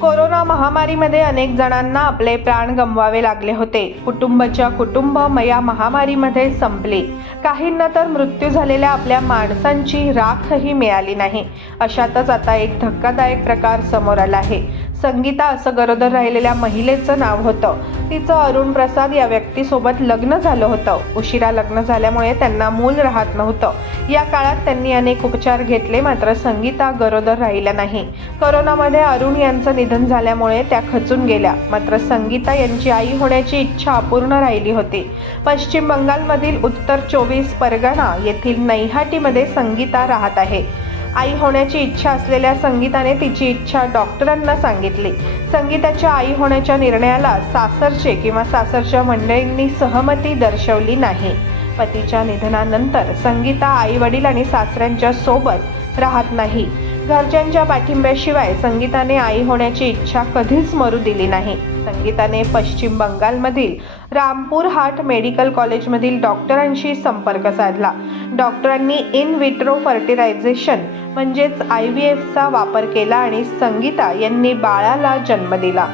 Corona महामारीमध्ये अनेक जणांना आपले प्राण गमवावे लागले होते. कुटुंबाच्या कुटुंब या महामारीमध्ये संपली. काहींना तर मृत्यू झालेल्या आपल्या माणसांची राखही मिळाली नाही. अशातच आता एक धक्कादायक प्रकार समोर आला आहे. संगीता असं गरोदर राहिलेल्या महिलेचं नाव होतं. तिचं अरुण प्रसाद या व्यक्तीसोबत लग्न झालं होतं. उशिरा लग्न झाल्यामुळे त्यांना मूल राहत नव्हतं. या काळात त्यांनी अनेक उपचार घेतले मात्र संगीता गरोदर राहिल्या नाही. करोनामध्ये अरुण यांचं निधन झाल्यामुळे त्या खचून गेल्या. मात्र संगीता यांची आई होण्याची इच्छा अपूर्ण राहिली होती. पश्चिम बंगालमधील उत्तर चोवीस परगणा येथील नैहाटीमध्ये संगीता राहत आहे. आई होण्याची इच्छा असलेल्या संगीताने तिची इच्छा डॉक्टरांना सांगितली. संगीताच्या आई होण्याच्या निर्णयाला सासरचे किंवा सासरच्या मंडळींनी सहमती दर्शवली नाही. पतीच्या निधनानंतर संगीता आई वडील आणि सासऱ्यांच्या सोबत राहत नाही. घरच्यांच्या पाठिंब्याशिवाय संगीताने आई होण्याची इच्छा कधीच मरू दिली नाही. संगीताने पश्चिम बंगालमधील रामपूर हाट मेडिकल कॉलेजमधील डॉक्टरांशी संपर्क साधला. डॉक्टरांनी इन विट्रो फर्टिलायझेशन म्हणजेच आय व्ही एफचा वापर केला आणि संगीता यांनी बाळाला जन्म दिला.